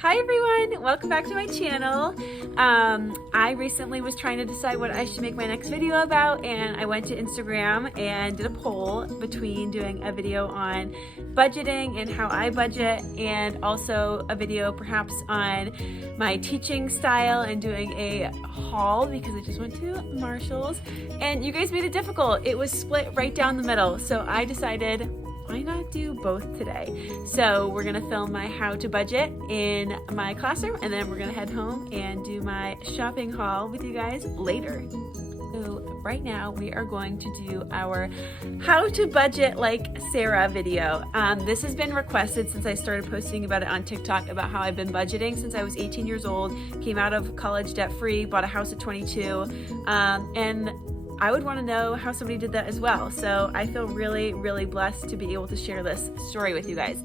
Hi everyone, welcome back to my channel. I recently was trying to decide what I should make my next video about, and I went to Instagram and did a poll between doing a video on budgeting and how I budget, and also a video perhaps on my teaching style and doing a haul because I just went to Marshall's, and you guys made it difficult. It was split right down the middle, so I decided why not do both today? So we're gonna film my how to budget in my classroom, and then we're gonna head home and do my shopping haul with you guys later. So right now we are going to do our how to budget like Sarah video. This has been requested since I started posting about it on TikTok about how I've been budgeting since I was 18 years old, came out of college debt free, bought a house at 22, and I would want to know how somebody did that as well. So I feel really, really blessed to be able to share this story with you guys.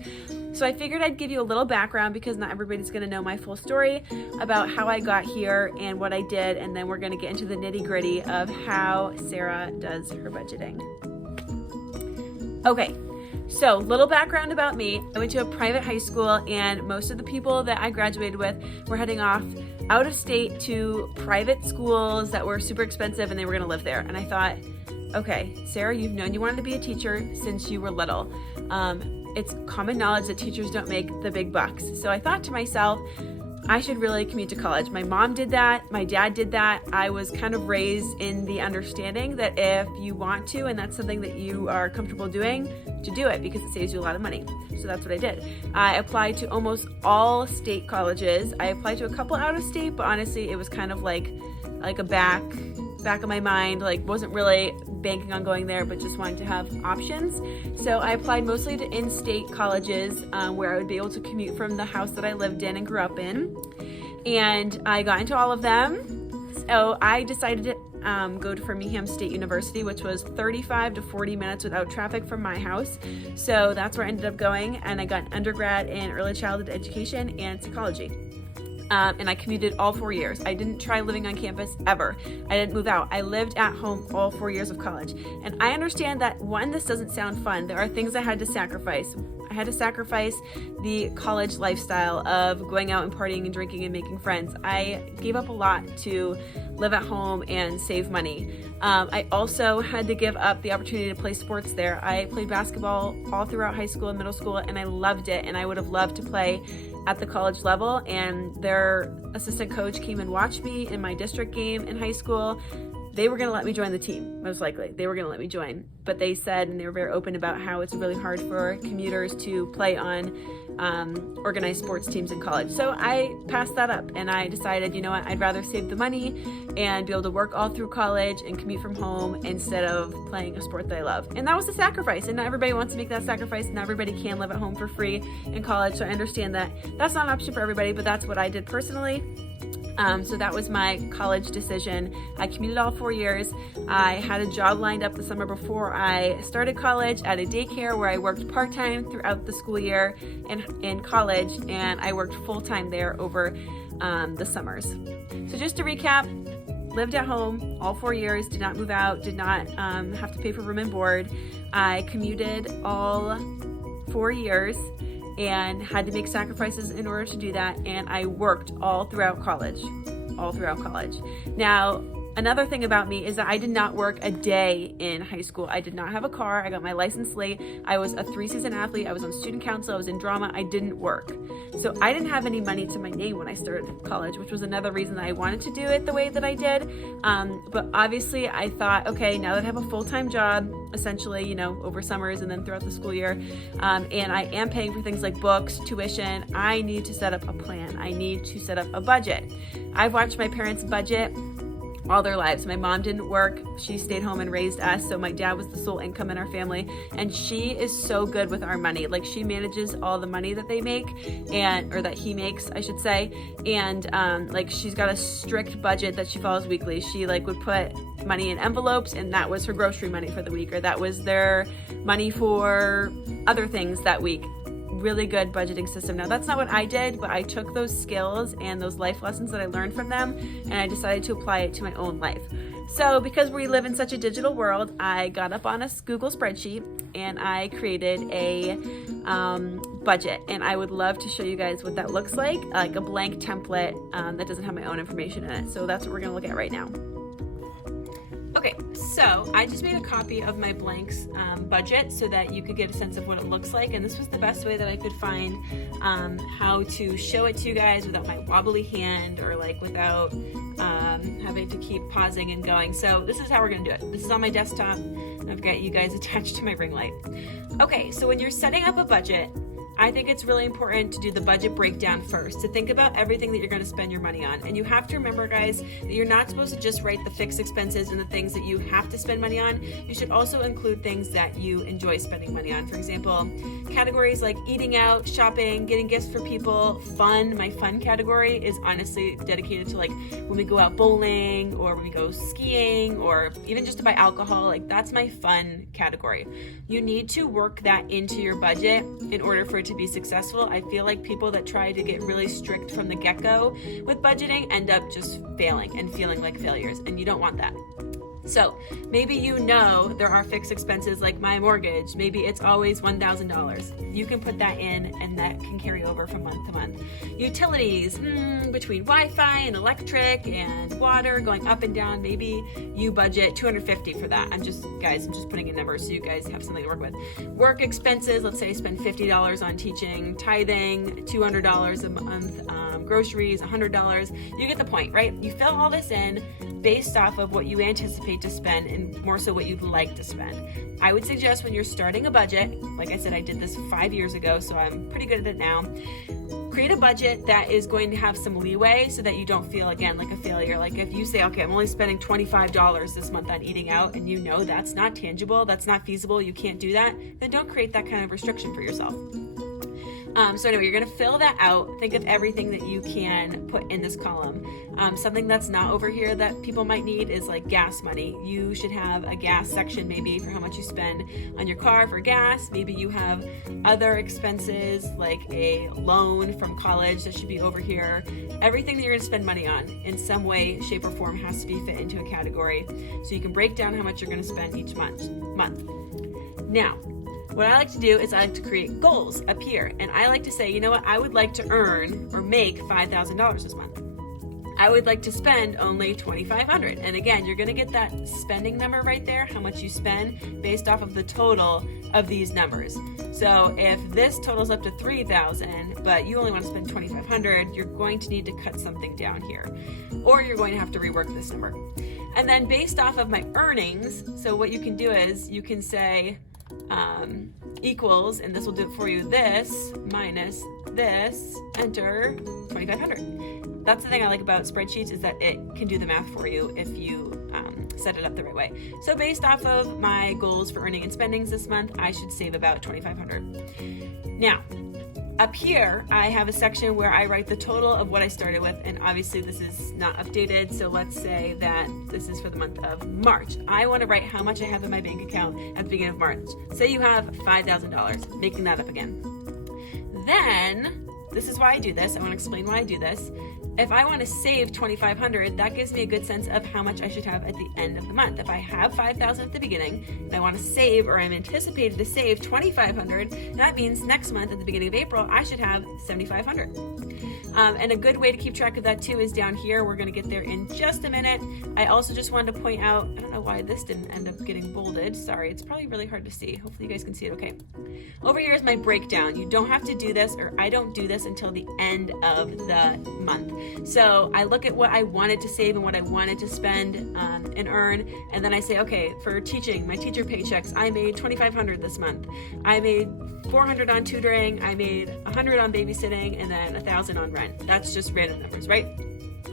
So I figured I'd give you a little background because not everybody's going to know my full story about how I got here and what I did, and then we're going to get into the nitty-gritty of how Sarah does her budgeting. Okay. So, little background about me. I went to a private high school, and most of the people that I graduated with were heading off out of state to private schools that were super expensive, and they were gonna live there. And I thought, okay, Sarah, you've known you wanted to be a teacher since you were little. It's common knowledge that teachers don't make the big bucks. So I thought to myself, I should really commute to college. My mom did that, my dad did that. I was kind of raised in the understanding that if you want to, and that's something that you are comfortable doing, to do it because it saves you a lot of money. So that's what I did. I applied to almost all state colleges. I applied to a couple out of state, but honestly, it was kind of like a back of my mind, like wasn't really banking on going there, but just wanting to have options. So I applied mostly to in-state colleges where I would be able to commute from the house that I lived in and grew up in. And I got into all of them. So I decided to go to Birmingham State University, which was 35 to 40 minutes without traffic from my house. So that's where I ended up going, and I got an undergrad in early childhood education and psychology. And I commuted all 4 years. I didn't try living on campus ever. I didn't move out. I lived at home all 4 years of college. And I understand that, one, this doesn't sound fun. There are things I had to sacrifice. I had to sacrifice the college lifestyle of going out and partying and drinking and making friends. I gave up a lot to live at home and save money. I also had to give up the opportunity to play sports there. I played basketball all throughout high school and middle school, and I loved it, and I would have loved to play at the college level. And their assistant coach came and watched me in my district game in high school. They were going to let me join the team, most likely. They were going to let me join. But they said, and they were very open about how it's really hard for commuters to play on organized sports teams in college. So I passed that up, and I decided, you know what, I'd rather save the money and be able to work all through college and commute from home instead of playing a sport that I love. And that was a sacrifice, and not everybody wants to make that sacrifice. Not everybody can live at home for free in college, so I understand that that's not an option for everybody, but that's what I did personally. So that was my college decision. I commuted all 4 years. I had a job lined up the summer before I started college at a daycare where I worked part-time throughout the school year in college, and I worked full-time there over the summers. So just to recap, lived at home all 4 years, did not move out, did not have to pay for room and board. I commuted all 4 years and had to make sacrifices in order to do that, and I worked all throughout college. Now, another thing about me is that I did not work a day in high school. I did not have a car. I got my license late. I was a 3-season athlete. I was on student council. I was in drama. I didn't work. So I didn't have any money to my name when I started college, which was another reason that I wanted to do it the way that I did. But obviously I thought, okay, now that I have a full-time job, essentially, you know, over summers and then throughout the school year, and I am paying for things like books, tuition, I need to set up a plan. I need to set up a budget. I've watched my parents budget all their lives. My mom didn't work. She stayed home and raised us. So my dad was the sole income in our family. And she is so good with our money. Like, she manages all the money that they make, or that he makes, I should say. And like, she's got a strict budget that she follows weekly. She like would put money in envelopes, and that was her grocery money for the week, or that was their money for other things that week. Really good budgeting system. Now, that's not what I did, but I took those skills and those life lessons that I learned from them, and I decided to apply it to my own life. So because we live in such a digital world, I got up on a Google spreadsheet and I created a budget, and I would love to show you guys what that looks like a blank template that doesn't have my own information in it. So that's what we're gonna look at right now. Okay, so I just made a copy of my blanks budget so that you could get a sense of what it looks like, and this was the best way that I could find how to show it to you guys without my wobbly hand or like without having to keep pausing and going. So this is how we're gonna do it. This is on my desktop, and I've got you guys attached to my ring light. Okay, so when you're setting up a budget, I think it's really important to do the budget breakdown first, to think about everything that you're going to spend your money on. And you have to remember, guys, that you're not supposed to just write the fixed expenses and the things that you have to spend money on. You should also include things that you enjoy spending money on. For example, categories like eating out, shopping, getting gifts for people, fun. My fun category is honestly dedicated to like when we go out bowling or when we go skiing or even just to buy alcohol. Like that's my fun category. You need to work that into your budget in order for it to be successful. I feel like people that try to get really strict from the get-go with budgeting end up just failing and feeling like failures, and you don't want that. So maybe you know there are fixed expenses like my mortgage. Maybe it's always $1,000. You can put that in and that can carry over from month to month. Utilities, between Wi-Fi and electric and water going up and down, maybe you budget $250 for that. I'm just putting in numbers so you guys have something to work with. Work expenses, let's say I spend $50 on teaching, tithing, $200 a month, groceries, $100. You get the point, right? You fill all this in based off of what you anticipate to spend and more so what you'd like to spend. I would suggest when you're starting a budget, like I said, I did this 5 years ago, so I'm pretty good at it now. Create a budget that is going to have some leeway so that you don't feel, again, like a failure. Like if you say, okay, I'm only spending $25 this month on eating out, and you know that's not tangible, that's not feasible, you can't do that, then don't create that kind of restriction for yourself. So anyway, you're going to fill that out. Think of everything that you can put in this column. Something that's not over here that people might need is like gas money. You should have a gas section maybe for how much you spend on your car for gas. Maybe you have other expenses like a loan from college that should be over here. Everything that you're going to spend money on in some way, shape, or form has to be fit into a category so you can break down how much you're going to spend each month. Now, what I like to do is I like to create goals up here, and I like to say, you know what, I would like to earn or make $5,000 this month. I would like to spend only $2,500. And again, you're going to get that spending number right there, how much you spend based off of the total of these numbers. So if this totals up to $3,000, but you only want to spend $2,500, you're going to need to cut something down here, or you're going to have to rework this number. And then based off of my earnings, so what you can do is you can say, equals, and this will do it for you, this minus this, enter 2,500. That's the thing I like about spreadsheets, is that it can do the math for you if you set it up the right way. So based off of my goals for earning and spendings this month, I should save about 2,500. Now, up here, I have a section where I write the total of what I started with, and obviously this is not updated, so let's say that this is for the month of March. I want to write how much I have in my bank account at the beginning of March. Say you have $5,000, making that up again. Then, this is why I do this. I want to explain why I do this. If I want to save $2,500, that gives me a good sense of how much I should have at the end of the month. If I have $5,000 at the beginning, and I want to save, or I'm anticipated to save $2,500, that means next month at the beginning of April, I should have $7,500. And a good way to keep track of that too is down here. We're going to get there in just a minute. I also just wanted to point out, I don't know why this didn't end up getting bolded. Sorry, it's probably really hard to see. Hopefully you guys can see it okay. Over here is my breakdown. You don't have to do this, or I don't do this until the end of the month. So I look at what I wanted to save and what I wanted to spend and earn, and then I say, okay, for teaching, my teacher paychecks, I made $2,500 this month. I made $400 on tutoring, I made $100 on babysitting, and then $1,000 on rent. That's just random numbers, right?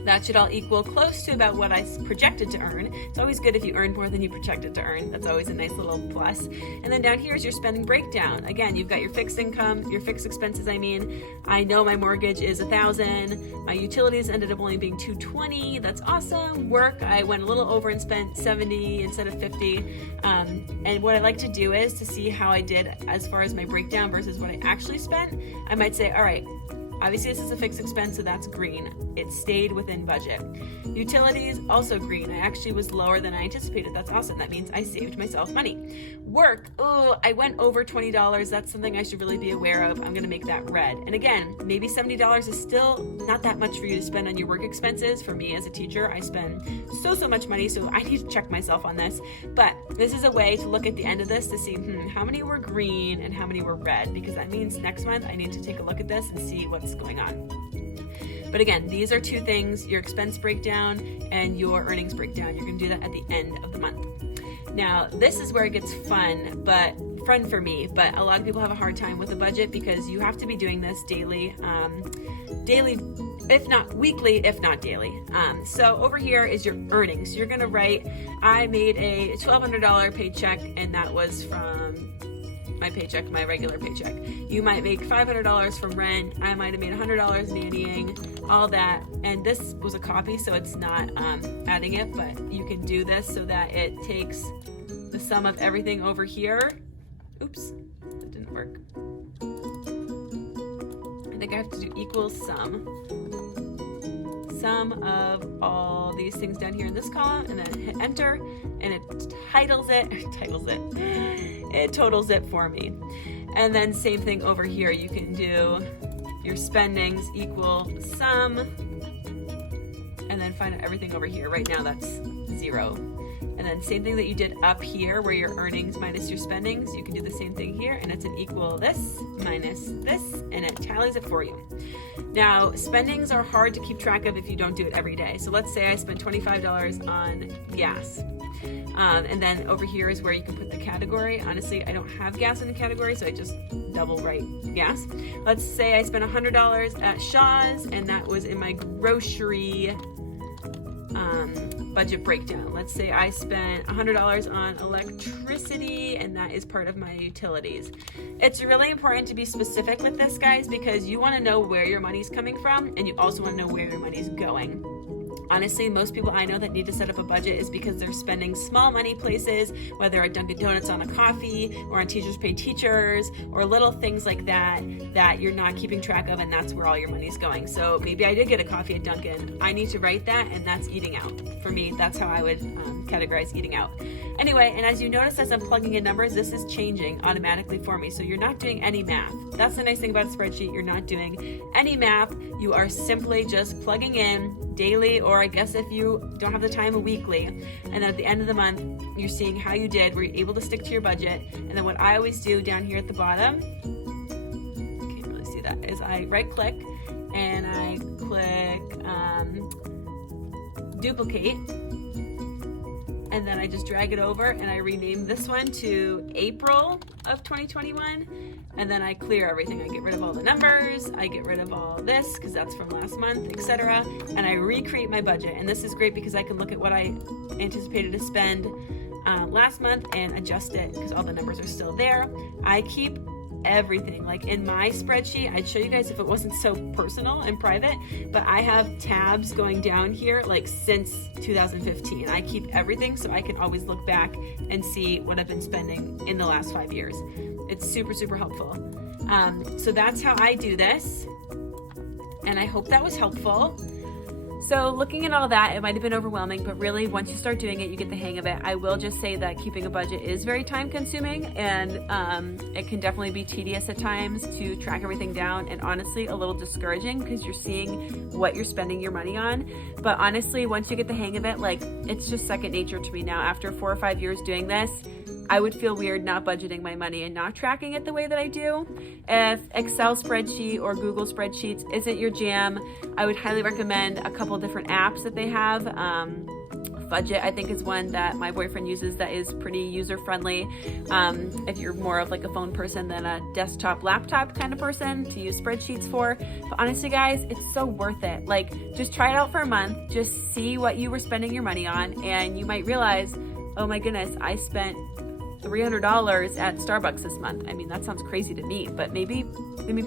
That should all equal close to about what I projected to earn. It's always good if you earn more than you projected to earn. That's always a nice little plus. And then down here is your spending breakdown. Again, you've got your fixed income, your fixed expenses, I know my mortgage is $1,000. My utilities ended up only being $220. That's awesome. Work, I went a little over and spent $70 instead of $50. And what I like to do is to see how I did as far as my breakdown versus what I actually spent. I might say, all right, Obviously, this is a fixed expense, so that's green. It stayed within budget. Utilities, also green. I actually was lower than I anticipated. That's awesome. That means I saved myself money. Work, I went over $20. That's something I should really be aware of. I'm gonna make that red. And again, maybe $70 is still not that much for you to spend on your work expenses. For me as a teacher, I spend so much money, so I need to check myself on this. But this is a way to look at the end of this to see how many were green and how many were red, because that means next month I need to take a look at this and see what's going on. But again, these are two things, your expense breakdown and your earnings breakdown. You're gonna do that at the end of the month. Now, this is where it gets fun for me, but a lot of people have a hard time with a budget because you have to be doing this daily, if not weekly, if not daily. So over here is your earnings. You're gonna write, I made a $1,200 paycheck, and that was from my paycheck, my regular paycheck. You might make $500 from rent. I might have made $100 nannying, all that. And this was a copy, so it's not adding it, but you can do this so that it takes the sum of everything over here. Oops, that didn't work. I think I have to do equals sum of all these things down here in this column, and then hit enter, and it totals it for me. And then same thing over here, you can do your spendings equal sum, and then find out everything over here. Right now that's 0. And then same thing that you did up here where your earnings minus your spendings, you can do the same thing here, and it's an equal this minus this, and it tallies it for you. Now, spendings are hard to keep track of if you don't do it every day. So let's say I spent $25 on gas. And then over here is where you can put the category. Honestly, I don't have gas in the category, so I just double write gas. Let's say I spent $100 at Shaw's, and that was in my grocery budget breakdown. Let's say I spent $100 on electricity, and that is part of my utilities. It's really important to be specific with this, guys, because you want to know where your money's coming from, and you also want to know where your money's going. Honestly, most people I know that need to set up a budget is because they're spending small money places, whether at Dunkin' Donuts on a coffee or on Teachers Pay Teachers or little things like that you're not keeping track of, and that's where all your money's going. So maybe I did get a coffee at Dunkin'. I need to write that, and that's eating out. For me, that's how I would categorize eating out. Anyway, and as you notice as I'm plugging in numbers, this is changing automatically for me. So you're not doing any math. That's the nice thing about a spreadsheet. You're not doing any math. You are simply just plugging in daily, or I guess if you don't have the time, a weekly. And then at the end of the month, you're seeing how you did. Were you able to stick to your budget? And then what I always do down here at the bottom, can't really see that, is I right click and I click duplicate. And then I just drag it over and I rename this one to April of 2021. And then I clear everything. I get rid of all the numbers. I get rid of all this because that's from last month, etc. And I recreate my budget. And this is great because I can look at what I anticipated to spend last month and adjust it because all the numbers are still there. I keep everything. Like in my spreadsheet, I'd show you guys if it wasn't so personal and private, but I have tabs going down here like since 2015. I keep everything so I can always look back and see what I've been spending in the last 5 years. It's super helpful. So that's how I do this, and I hope that was helpful. So looking at all that, it might have been overwhelming, but really once you start doing it, you get the hang of it. I will just say that keeping a budget is very time consuming, and it can definitely be tedious at times to track everything down, and honestly a little discouraging because you're seeing what you're spending your money on. But honestly, once you get the hang of it, like it's just second nature to me now. After 4 or 5 years doing this, I would feel weird not budgeting my money and not tracking it the way that I do. If Excel spreadsheet or Google spreadsheets isn't your jam, I would highly recommend a couple different apps that they have. Budget, I think, is one that my boyfriend uses that is pretty user-friendly. If you're more of like a phone person than a desktop, laptop kind of person to use spreadsheets for. But honestly, guys, it's so worth it. Like, just try it out for a month. Just see what you were spending your money on, and you might realize, oh my goodness, I spent $300 at Starbucks this month. I mean, that sounds crazy to me, but maybe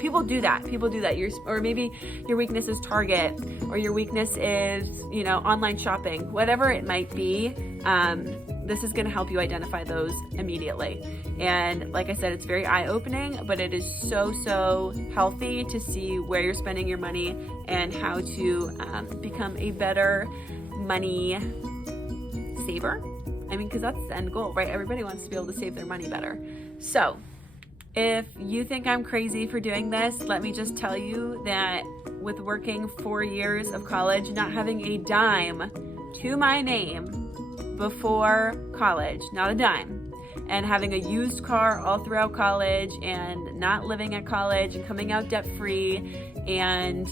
people do that. People do that. Or maybe your weakness is Target, or your weakness is, online shopping, whatever it might be. this is going to help you identify those immediately. And like I said, it's very eye-opening, but it is so healthy to see where you're spending your money and how to become a better money saver. I mean, because that's the end goal, right? Everybody wants to be able to save their money better. So if you think I'm crazy for doing this, let me just tell you that with working 4 years of college, not having a dime to my name before college, not a dime, and having a used car all throughout college and not living at college and coming out debt free and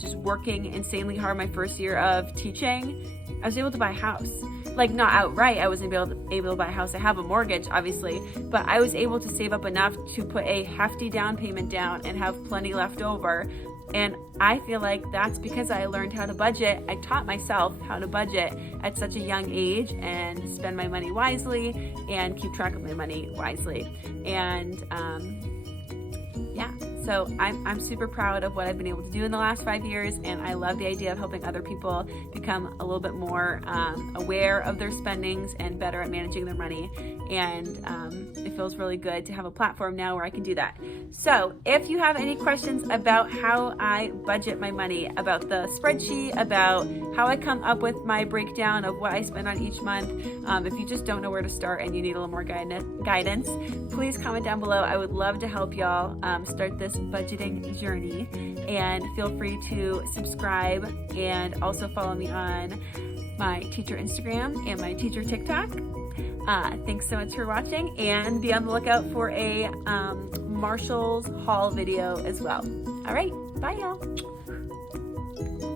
just working insanely hard my first year of teaching, I was able to buy a house. Like, not outright, I wasn't able to buy a house. I have a mortgage, obviously, but I was able to save up enough to put a hefty down payment down and have plenty left over. And I feel like that's because I learned how to budget. I taught myself how to budget at such a young age and spend my money wisely and keep track of my money wisely. And yeah, so I'm super proud of what I've been able to do in the last 5 years, and I love the idea of helping other people become a little bit more aware of their spendings and better at managing their money. And it feels really good to have a platform now where I can do that. So if you have any questions about how I budget my money, about the spreadsheet, about how I come up with my breakdown of what I spend on each month, if you just don't know where to start and you need a little more guidance, please comment down below. I would love to help y'all start this budgeting journey, and feel free to subscribe and also follow me on my teacher Instagram and my teacher TikTok. Thanks so much for watching, and be on the lookout for a Marshall's haul video as well. All right, bye y'all.